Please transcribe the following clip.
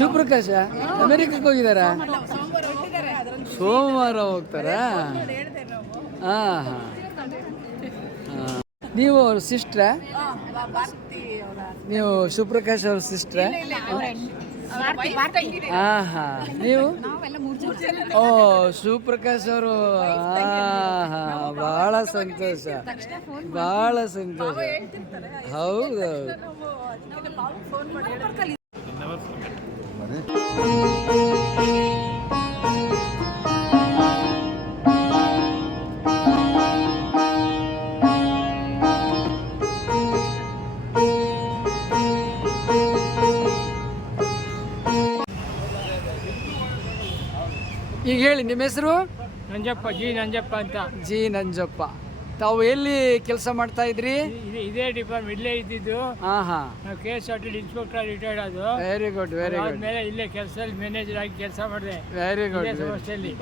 ಶಿವಪ್ರಕಾಶ ಅಮೆರಿಕಕ್ಕೆ ಹೋಗಿದ್ದಾರಾ? ಸೋಮವಾರ ಹೋಗ್ತಾರಾ? ಹಾಂ ಹಾಂ. ನೀವು ಅವ್ರ ಸಿಸ್ಟ್ರಾ? ನೀವು ಶಿವಪ್ರಕಾಶ್ ಅವ್ರ ಸಿಸ್ಟ್ರಾ? ಹಾಂ ಹಾಂ. ನೀವು? ಓ, ಶಿವಪ್ರಕಾಶ್ ಅವರು. ಹಾಂ ಹಾಂ. ಭಾಳ ಸಂತೋಷ, ಭಾಳ ಸಂತೋಷ. ಹೌದೌದು. ಈಗ ಹೇಳಿ, ನಿಮ್ಮ ಹೆಸರು? ನಂಜಪ್ಪ, ಜಿ ನಂಜಪ್ಪ ಅಂತ. ಜಿ ನಂಜಪ್ಪ. ತಾವು ಎಲ್ಲಿ ಕೆಲಸ ಮಾಡ್ತಾ ಇದ್ರಿ? ಇದೇ ಡಿಪಾರ್ಟ್ಮೆಂಟ್ ಇಲ್ಲೇ ಇದ್ದಿದ್ದು. ಹಾಂ ಹಾಂ. ನಾವು KSRT ಇನ್ಸ್ಪೆಕ್ಟರ್ ರಿಟೈರ್ಡ್ ಅದು. Very good, very good. ಆದ್ಮೇಲೆ ಇಲ್ಲೇ ಕೆಲಸದಲ್ಲಿ ಮ್ಯಾನೇಜರ್ ಆಗಿ ಕೆಲಸ ಮಾಡಿದೆ ವೆರಿ ಗುಡ್. ಸಂಸ್ಥೆಯಲ್ಲಿ.